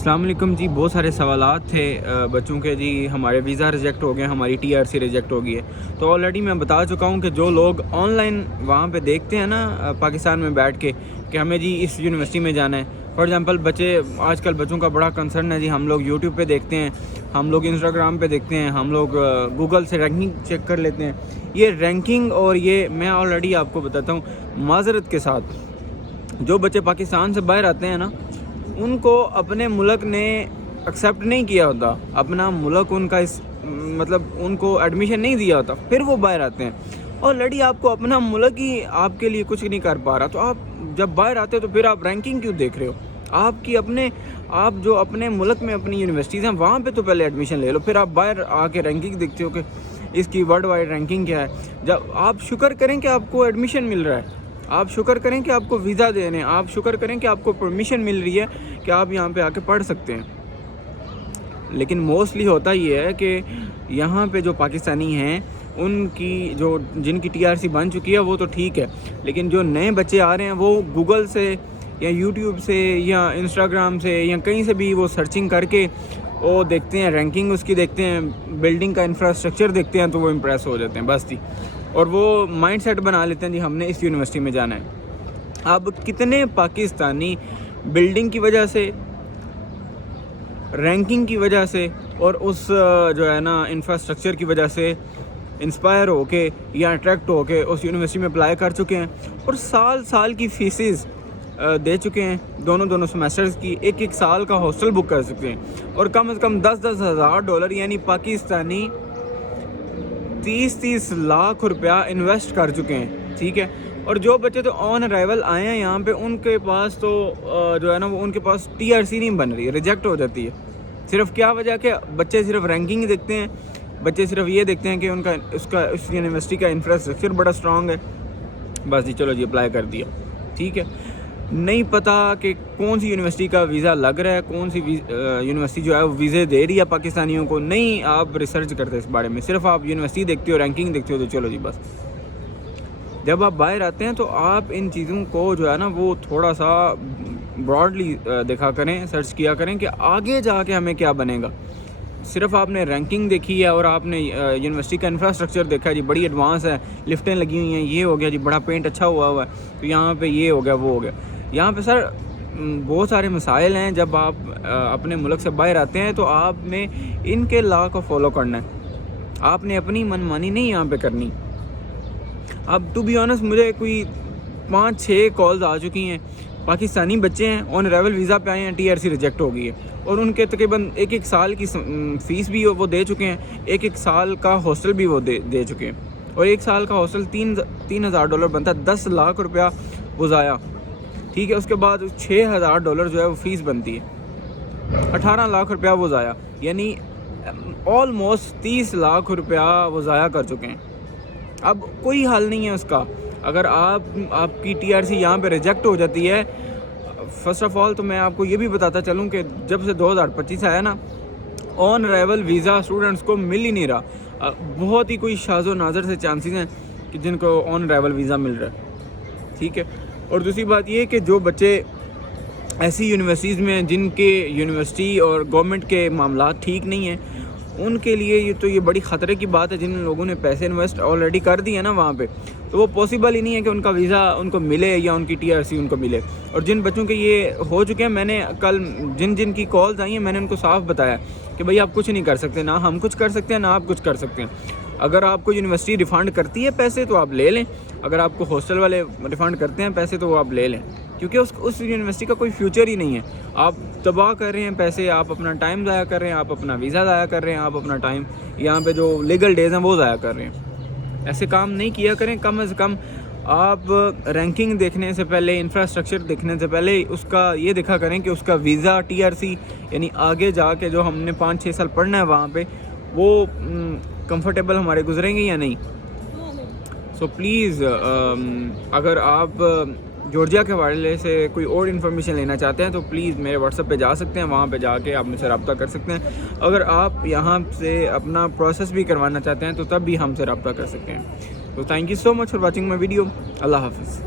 السلام علیکم جی، بہت سارے سوالات تھے بچوں کے جی. ہمارے ویزا ریجیکٹ ہو گئے، ہماری TRC ریجیکٹ ہو گئی ہے. تو آلریڈی میں بتا چکا ہوں کہ جو لوگ آن لائن وہاں پہ دیکھتے ہیں نا پاکستان میں بیٹھ کے کہ ہمیں جی اس یونیورسٹی میں جانا ہے. فار ایگزامپل آج کل بچوں کا بڑا کنسرن ہے جی. ہم لوگ یوٹیوب پہ دیکھتے ہیں، ہم لوگ انسٹاگرام پہ دیکھتے ہیں، ہم لوگ گوگل سے رینکنگ چیک کر لیتے ہیں. یہ رینکنگ اور یہ میں آلریڈی آپ کو بتاتا ہوں معذرت کے ساتھ، جو بچے پاکستان سے باہر آتے ہیں نا ان کو اپنے ملک نے ایکسیپٹ نہیں کیا ہوتا، اپنا ملک ان کا مطلب ان کو ایڈمیشن نہیں دیا ہوتا، پھر وہ باہر آتے ہیں. آلریڈی آپ کو اپنا ملک ہی آپ کے لیے کچھ نہیں کر پا رہا، تو آپ جب باہر آتے ہو تو پھر آپ رینکنگ کیوں دیکھ رہے ہو؟ آپ جو اپنے ملک میں اپنی یونیورسٹیز ہیں وہاں پہ تو پہلے ایڈمیشن لے لو، پھر آپ باہر آ کے رینکنگ دیکھتے ہو کہ اس کی ورلڈ وائڈ رینکنگ کیا ہے. جب آپ شکر کریں کہ آپ کو ایڈمیشن مل رہا ہے، آپ شکر کریں کہ آپ کو ویزا دے رہے ہیں، آپ شکر کریں کہ آپ کو پرمیشن مل رہی ہے کہ آپ یہاں پہ آ کے پڑھ سکتے ہیں. لیکن موسٹلی ہوتا یہ ہے کہ یہاں پہ جو پاکستانی ہیں ان کی جن کی TRC بن چکی ہے وہ تو ٹھیک ہے، لیکن جو نئے بچے آ رہے ہیں وہ گوگل سے یا یوٹیوب سے یا انسٹاگرام سے یا کہیں سے بھی وہ سرچنگ کر کے وہ دیکھتے ہیں، رینکنگ اس کی دیکھتے ہیں، بلڈنگ کا انفراسٹرکچر دیکھتے ہیں تو وہ امپریس ہو جاتے ہیں بس جی. اور وہ مائنڈ سیٹ بنا لیتے ہیں جی ہم نے اس یونیورسٹی میں جانا ہے. اب کتنے پاکستانی بلڈنگ کی وجہ سے، رینکنگ کی وجہ سے اور اس جو ہے نا انفراسٹرکچر کی وجہ سے انسپائر ہو کے یا اٹریکٹ ہو کے اس یونیورسٹی میں اپلائی کر چکے ہیں اور سال کی فیسز دے چکے ہیں، دونوں سیمیسٹرز کی، ایک سال کا ہاسٹل بک کر سکتے ہیں اور کم از کم $10,000 یعنی پاکستانی 30 لاکھ روپیہ انویسٹ کر چکے ہیں. ٹھیک ہے. اور جو بچے تو آن ارائیول آئے ہیں یہاں پہ ان کے پاس تو جو ہے نا وہ ان کے پاس TRC نہیں بن رہی ہے، ریجیکٹ ہو جاتی ہے. صرف کیا وجہ کہ بچے صرف رینکنگ دیکھتے ہیں، بچے صرف یہ دیکھتے ہیں کہ اس یونیورسٹی کا انفراسٹرکچر بڑا اسٹرانگ ہے، بس جی چلو جی اپلائی کر دیا. ٹھیک ہے. نہیں پتہ کہ کون سی یونیورسٹی کا ویزا لگ رہا ہے، کون سی یونیورسٹی جو ہے وہ ویزے دے رہی ہے پاکستانیوں کو. نہیں آپ ریسرچ کرتے اس بارے میں، صرف آپ یونیورسٹی دیکھتے ہو، رینکنگ دیکھتے ہو تو چلو جی بس. جب آپ باہر آتے ہیں تو آپ ان چیزوں کو جو ہے نا وہ تھوڑا سا براڈلی دیکھا کریں، سرچ کیا کریں کہ آگے جا کے ہمیں کیا بنے گا. صرف آپ نے رینکنگ دیکھی ہے اور آپ نے یونیورسٹی کا انفراسٹرکچر دیکھا ہے جی بڑی ایڈوانس ہے، لفٹیں لگی ہوئی ہیں، یہ ہو گیا جی، بڑا پینٹ اچھا ہوا ہے تو یہاں پہ یہ ہو گیا وہ ہو گیا. یہاں پہ سر بہت سارے مسائل ہیں. جب آپ اپنے ملک سے باہر آتے ہیں تو آپ نے ان کے لا کو فالو کرنا ہے، آپ نے اپنی من مانی نہیں یہاں پہ کرنی. اب ٹو بی آنیسٹ مجھے کوئی 5-6 کالز آ چکی ہیں، پاکستانی بچے ہیں آن ارائیول ویزا پہ آئے ہیں، TRC ریجیکٹ ہو گئی ہے اور ان کے تقریباً ایک سال کی فیس بھی وہ دے چکے ہیں، ایک سال کا ہاسٹل بھی وہ دے چکے ہیں. اور ایک سال کا ہاسٹل $3,000 بنتا ہے، 10 لاکھ روپیہ وہ ضائع. ٹھیک ہے. اس کے بعد $6,000 جو ہے وہ فیس بنتی ہے، 18 لاکھ روپیہ وہ ضائع، یعنی آلموسٹ 30 لاکھ روپیہ وہ ضائع کر چکے ہیں. اب کوئی حل نہیں ہے اس کا. اگر آپ کی TRC یہاں پہ ریجیکٹ ہو جاتی ہے، فرسٹ آف آل تو میں آپ کو یہ بھی بتاتا چلوں کہ جب سے 2025 آیا نا آن ارائیول ویزا اسٹوڈنٹس کو مل ہی نہیں رہا. بہت ہی کوئی شاذ و نادر سے چانسز ہیں کہ جن کو آن ارائیول ویزا مل رہا ہے. ٹھیک ہے. اور دوسری بات یہ کہ جو بچے ایسی یونیورسٹیز میں جن کے یونیورسٹی اور گورنمنٹ کے معاملات ٹھیک نہیں ہیں، ان کے لیے یہ بڑی خطرے کی بات ہے. جن لوگوں نے پیسے انویسٹ آلریڈی کر دی ہے نا وہاں پہ، تو وہ پاسبل ہی نہیں ہے کہ ان کا ویزا ان کو ملے یا ان کی TRC ان کو ملے. اور جن بچوں کے یہ ہو چکے ہیں، میں نے کل جن کی کالز آئی ہیں میں نے ان کو صاف بتایا کہ بھائی آپ کچھ نہیں کر سکتے، نہ ہم کچھ کر سکتے ہیں نہ آپ کچھ کر سکتے ہیں. اگر آپ کو یونیورسٹی ریفنڈ کرتی ہے پیسے تو آپ لے لیں، اگر آپ کو ہاسٹل والے ریفنڈ کرتے ہیں پیسے تو وہ آپ لے لیں، کیونکہ اس یونیورسٹی کا کوئی فیوچر ہی نہیں ہے. آپ تباہ کر رہے ہیں پیسے، آپ اپنا ٹائم ضائع کر رہے ہیں، آپ اپنا ویزا ضائع کر رہے ہیں، آپ اپنا ٹائم یہاں پہ جو لیگل ڈیز ہیں وہ ضائع کر رہے ہیں. ایسے کام نہیں کیا کریں. کم از کم آپ رینکنگ دیکھنے سے پہلے، انفراسٹرکچر دیکھنے سے پہلے اس کا یہ دیکھا کریں کہ اس کا ویزا TRC یعنی آگے جا کے جو ہم نے 5-6 سال پڑھنا ہے وہاں پہ وہ کمفرٹیبل ہمارے گزریں گے یا نہیں. سو پلیز اگر آپ جورجیا کے حوالے سے کوئی اور انفارمیشن لینا چاہتے ہیں تو پلیز میرے WhatsApp پہ جا سکتے ہیں، وہاں پہ جا کے آپ مجھ سے رابطہ کر سکتے ہیں. اگر آپ یہاں سے اپنا پروسیس بھی کروانا چاہتے ہیں تو تب بھی ہم سے رابطہ کر سکتے ہیں. تو thank you so much for watching my video. اللہ حافظ.